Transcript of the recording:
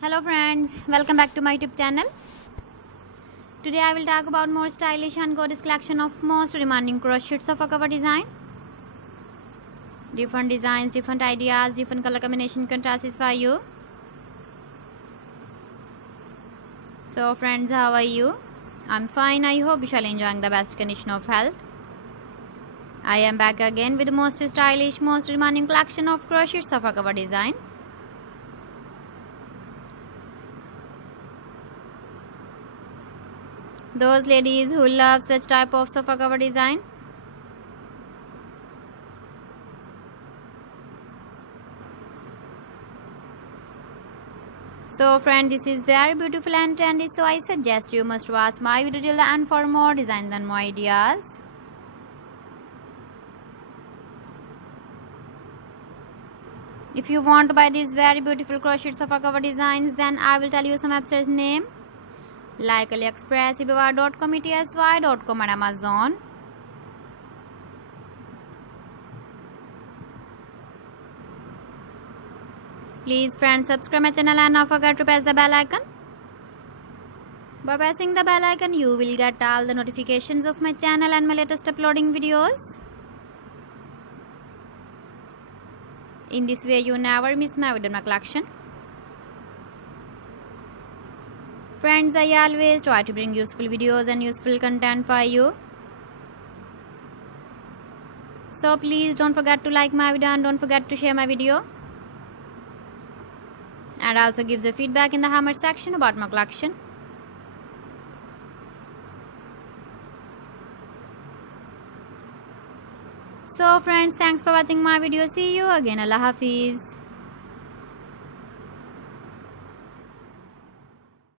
Hello friends, welcome back to my YouTube channel. Today I will talk about more stylish and gorgeous collection of most demanding crochets of a cover design. Different designs, different ideas, different color combination can satisfy you. So friends, how are you? I'm fine. I hope you shall enjoying the best condition of health. I am back again with the most stylish, most demanding collection of crochets of a cover design. Those ladies who love such type of sofa cover design. So friends, this is very beautiful and trendy, so I suggest you must watch my video till the end for more designs and more ideas. If you want to buy these very beautiful crochet sofa cover designs, then I will tell you some websites name like AliExpress, eBay.com, ETSY.com and Amazon. Please friends, subscribe my channel and don't forget to press the bell icon. By pressing the bell icon, you will get all the notifications of my channel and my latest uploading videos. In this way, you never miss my video in my collection. Friends, I always try to bring useful videos and useful content for you. So please don't forget to like my video and don't forget to share my video. And also give the feedback in the comment section about my collection. So friends, thanks for watching my video. See you again. Allah Hafiz.